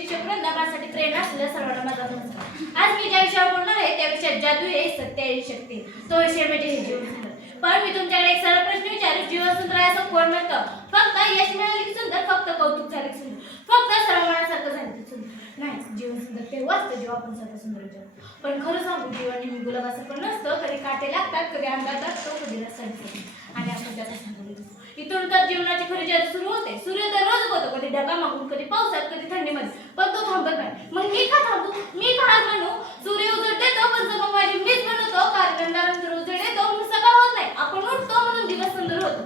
शिक्षक वृंदा, माझ्यासाठी प्रेरणा असलेल्या सर्वांना माझा नमस्कार। आज मी ज्या विषयावर बोलणार आहे त्या विषयात जादू आहे, सत्य आहे, शक्ती। तो विषय म्हणजे हे जीवन सुंदर। पण मी तुमच्याकडे एक सरळ प्रश्न विचारू, जीवन सुंदर आहे असं कोण म्हणतं? फक्त यश मिळाले की सुंदर, फक्त कौतुक झाले की सुंदर, फक्त सर्व मनासारखं झालं की सुंदर? नाही, जीवन सुंदर तेव्हाच असतं जेव्हा आपण स्वतः सुंदर विचारतो। पण खरं सांगू, जीवन नेहमी गुलाबाचं पण नसतं। कधी काटे लागतात, कधी अंगात लागतो, कधी रस्ता दिसतो आणि आपण त्याचा सांगू देतो। इथून तर जीवनाची खरी जर्नी सुरू होते। सूर्य तर रोज होतो, कधी ढगा मागून, कधी पावसात, कधी थंडीमध्ये, पण तो थांबत नाही। मग मी का थांबू? मी का हार म्हणू? सूर्य उजड देतो पण जग माझी मीच बनवतो, कारण अंधारानंतर उजड येतो म्हणून सकाळ होत नाही, आपण उठतो म्हणून दिवस सुंदर होतो।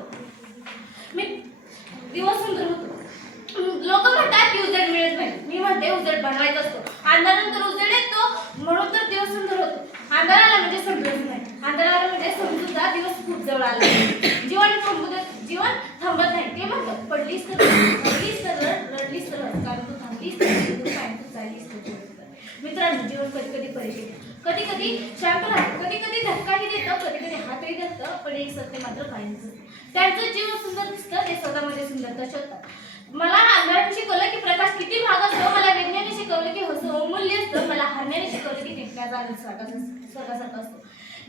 मी दिवस सुंदर होतो। लोक म्हणतात की उजड मिळत नाही, मी म्हणते उजड बनवायचा असतो। अंधारानंतर उजड येतो म्हणून तर दिवस सुंदर होतो। अंधार आला म्हणजे समजत नाही, अंधार आला म्हणजे समजून जा दिवस खूप जवळ आला। जीवन थांबत नाही, ते म्हणतात पडलीस तर रडलीस तर कारण तू थांबलीस तू चाललीस तर। मित्रांनो, जीवन कधी कधी परिचित, कधी कधी शांत राहतं, कधी कधी धक्काही देतं, कधी कधी हातही धरतं, पण एक सत्य मात्र काही नसतं। त्यांचं जीवन सुंदर दिसतं, ते स्वतःमध्ये सुंदरता शोधतात। मला अंधाराने शिकवलं की प्रकाश किती भाग असतो, मला विज्ञानाने शिकवलं की हसणं अमूल्य असतं, मला हरण्याने शिकवलं की टिकण्याचा आनंद स्वतःसारखा असतो।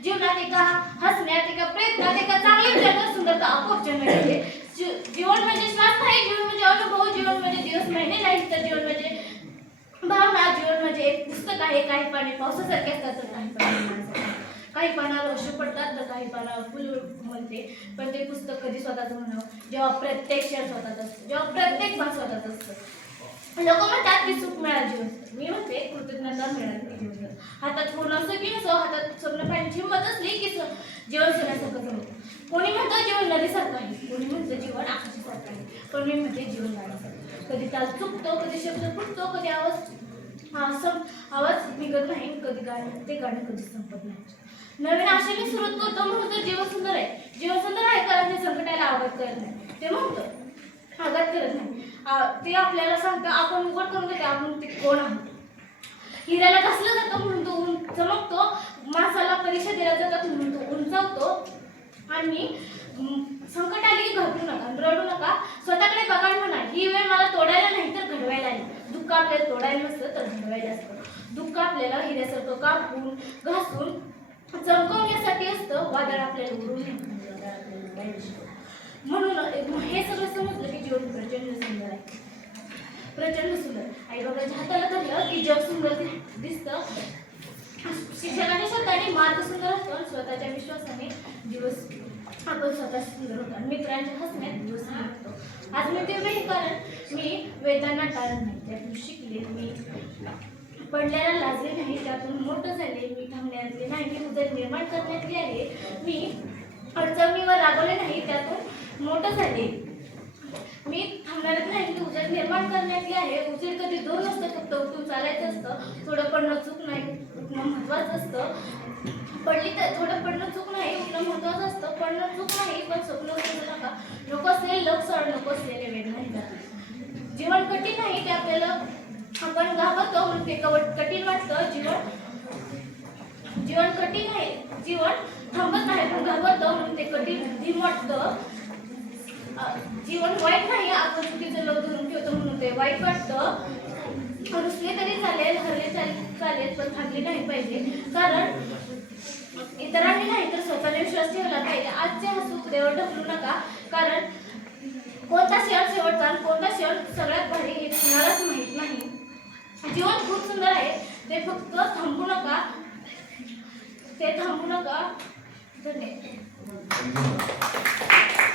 जीवनात एका हसण्यात, एका प्रयत्नात, एका चांगल्या विचारात सुंदरता आपोआप जन्म घेते। जीवन म्हणजे श्वास नाही, जीवन म्हणजे अनुभव, जीवन म्हणजे दिवस महिने नाही, तर जीवन म्हणजे भावना, जीवन म्हणजे एक पुस्तक आहे। काही पाने पावसासारखे असतात तर काही पाने काही पानावर अश्रू पडतात तर काही पानावर फुल उमलते, पण ते पुस्तक कधी स्वतःच म्हणावं जेव्हा प्रत्येक क्षण स्वतःच असतो, जेव्हा प्रत्येक भाग स्वतःच असतं। लोक म्हणतात की सुख मिळालं जीवन, मी म्हणते कृतज्ञता मिळाली जीवन। हातात पूर्ण असं की नसो, हातात स्वप्न पाण्याची हिंमत असली की जीवन सोन्यासारखं जमतं। कोणी म्हणतं जीवन नदीसारखं आहे, कोणी म्हणतं जीवन आकाशासारखं आहे, पण मी म्हणते जीवन गाण्यासारखं। कधी ताल चुकतो, कधी शब्द फुटतो, कधी आवाज निघत नाही, कधी गाणं ते गाणं कधी संपत नाही। नवीन आशेने सुरुवात करतो म्हणून तर जीवन सुंदर आहे। जीवन सुंदर आहे कारण ते संकटाला आघात करत नाही, ते म्हणतं आघात करत नाही, ते आपल्याला सांगतं आपण उघड करून देते आपण ते कोण आहोत। हिऱ्याला घासलं जातं म्हणून तो ऊन चमकतो, माणसाला परीक्षा दिल्या जातात म्हणून तो उंचावतो। आणि संकट आले की घाबरू नका, रडू नका, स्वतःकडे बघा, म्हणा ही वेळ मला तोडायला नाही तर घडवायला आली। दुःख आपल्याला तोडायला नसतं तर घडवायला असतं। दुःख आपल्याला हिऱ्यासारखं कापून घासून चमकवण्यासाठी असतं, वादळ आपल्याला उडून म्हणून हे सगळं समजलं की जीवन प्रचंड सुंदर आहे, प्रचंड सुंदर। आई बाबाच्या हाताला धरलं की जग सुंदर दिसतं, शिक्षकाने स्वतःने मार्ग सुंदर असतो, स्वतःच्या विश्वासाने दिवस आपण स्वतः सुंदर होतो, मित्रांच्या हसण्यात दिवस सुंदर होतो। आज मी ते नाही कारण मी वेदांना टाळलं नाही, त्यातून शिकले, मी पडल्याला लाजले नाही, त्यातून मोठं झाले, मी थांबण्यातले नाही, मी उदय निर्माण करण्यातली आहे, मी अडचणीवर रागवले नाही, त्यातून मोठं झाले, मी थांबण्यात नाही, मी उजेड निर्माण करण्यातली आहे। उजेड कधी दोन नसतं, फक्त उठून चालायचं असतं, थोडं पडणं चूक नाही, उठणं महत्वाचं असतं, पडली तर थोडं पडणं चूक नाही, उठणं महत्वाचं असतं, पडणं चूक नाही, पण स्वप्न सोडू नका, नको असलेले लोकसळ, नको असलेले वेद नाही जात। जीवन कठीण नाही ते आपल्याला आपण घाबरतो म्हणून ते कठीण वाटतं। जीवन कठीण आहे, जीवन थांबत नाही पण घाबरतो म्हणून ते कठीण वाटतं। जीवन वाईट नाही, आपण चुकीचं लोक धरून ठेवतो म्हणून ते वाईट वाटतं। रुसले तरी चालेल, हरले चालेल, पण थांबले नाही पाहिजे, कारण इतरांनी नाही तर स्वतःला विश्वास ठेवला पाहिजे। आजचे हसू उद्यावर ढकलू नका, कारण कोणता क्षण शेवटचा आणि कोणता क्षण सगळ्यात भारी हे कुणालाच माहित नाही। जीवन खूप सुंदर आहे, ते फक्त थांबू नका, ते थांबू नका।